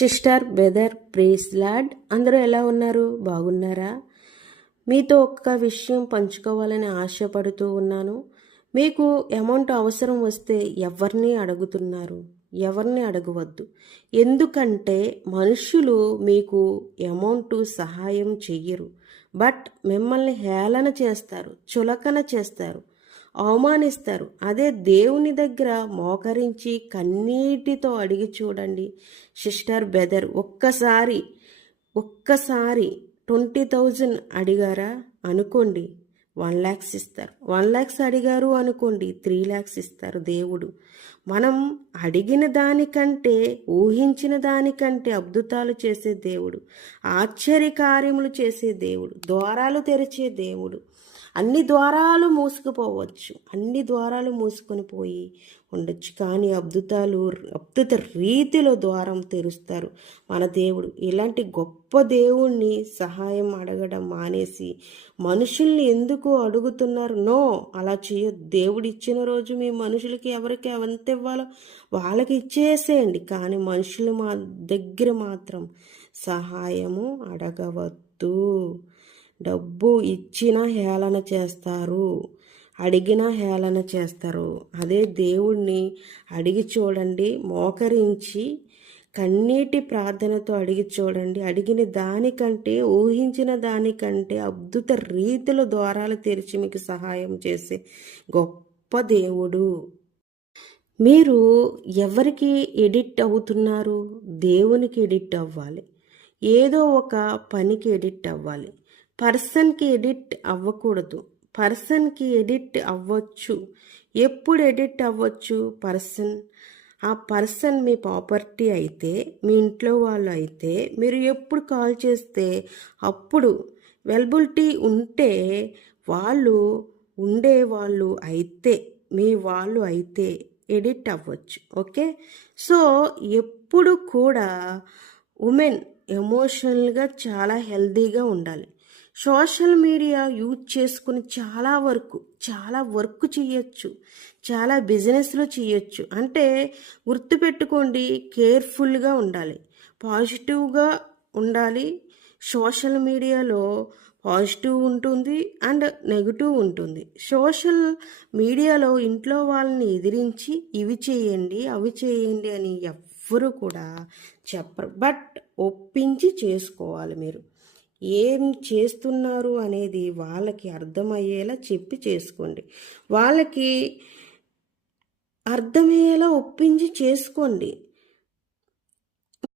Sister brother praise lord అందరూ ఎలా ఉన్నారు? బాగున్నారా? మీతో ఒక్క విషయం పంచుకోవాలని ఆశపడుతూ ఉన్నాను. మీకు అమౌంట్ అవసరం వస్తే ఎవరిని అడగవద్దు. ఎందుకంటే మనుషులు మీకు అమౌంట్ సహాయం చెయ్యరు, బట్ మిమ్మల్ని హేళన చేస్తారు, చులకన చేస్తారు, అవమానిస్తారు. అదే దేవుని దగ్గర మోకరించి కన్నీటితో అడిగి చూడండి. సిస్టర్ బ్రదర్, ఒక్కసారి 20,000 అడిగారా అనుకోండి, 1,00,000 ఇస్తారు. 1,00,000 అడిగారు అనుకోండి, 3,00,000 ఇస్తారు దేవుడు. మనం అడిగిన దానికంటే, ఊహించిన దానికంటే అద్భుతాలు చేసే దేవుడు, ఆశ్చర్యకార్యములు చేసే దేవుడు, ద్వారాలు తెరిచే దేవుడు. అన్ని ద్వారాలు మూసుకుపోవచ్చు, అన్ని ద్వారాలు మూసుకొని పోయి ఉండొచ్చు, కానీ అద్భుత రీతిలో ద్వారం తెరుస్తారు మన దేవుడు. ఇలాంటి గొప్ప దేవుణ్ణి సహాయం అడగడం మానేసి మనుషుల్ని ఎందుకు అడుగుతున్నారు? నో, అలా చేయొద్దు. దేవుడు ఇచ్చిన రోజు మీ మనుషులకి ఎవరికి ఎంత ఇవ్వాలో వాళ్ళకి ఇచ్చేసేయండి, కానీ మనుషులు దగ్గర మాత్రం సహాయము అడగవద్దు. డబ్బు ఇచ్చినా హేళన చేస్తారు, అడిగినా హేళన చేస్తారు. అదే దేవుణ్ణి అడిగి చూడండి, మోకరించి కన్నీటి ప్రార్థనతో అడిగి చూడండి. అడిగిన దానికంటే, ఊహించిన దానికంటే అద్భుత రీతిలో ద్వారాలు తెరిచి మీకు సహాయం చేసే గొప్ప దేవుడు. మీరు ఎవరికి ఎడిక్ట్ అవుతున్నారు? దేవునికి ఎడిక్ట్ అవ్వాలి, ఏదో ఒక పనికి ఎడిక్ట్ అవ్వాలి. పర్సన్కి ఎడిక్ట్ అవ్వకూడదు. పర్సన్కి ఎడిక్ట్ అవ్వచ్చు. ఎప్పుడు ఎడిక్ట్ అవ్వచ్చు? ఆ పర్సన్ మీ ప్రాపర్టీ అయితే, మీ ఇంట్లో వాళ్ళు అయితే, మీరు ఎప్పుడు కాల్ చేస్తే అప్పుడు అవైలబిలిటీ ఉంటే, వాళ్ళు ఉండేవాళ్ళు అయితే, మీ వాళ్ళు అయితే ఎడిక్ట్ అవ్వచ్చు. ఓకే, సో ఎప్పుడు కూడా ఉమెన్ ఎమోషనల్గా చాలా హెల్తీగా ఉండాలి. సోషల్ మీడియా యూజ్ చేసుకుని చాలా వర్క్ చేయొచ్చు, చాలా బిజినెస్లో చేయొచ్చు. అంటే గుర్తుపెట్టుకోండి, కేర్ఫుల్గా ఉండాలి, పాజిటివ్గా ఉండాలి. సోషల్ మీడియాలో పాజిటివ్ ఉంటుంది అండ్ నెగిటివ్ ఉంటుంది. సోషల్ మీడియాలో ఇంట్లో వాళ్ళని ఎదిరించి ఇవి చేయండి, అవి చేయండి అని ఎవ్వరు కూడా చెప్పరు, బట్ ఒప్పించి చేసుకోవాలి. మీరు ఏం చేస్తున్నారు అనేది వాళ్ళకి అర్థమయ్యేలా చెప్పి చేసుకోండి, వాళ్ళకి అర్థమయ్యేలా ఒప్పించి చేసుకోండి.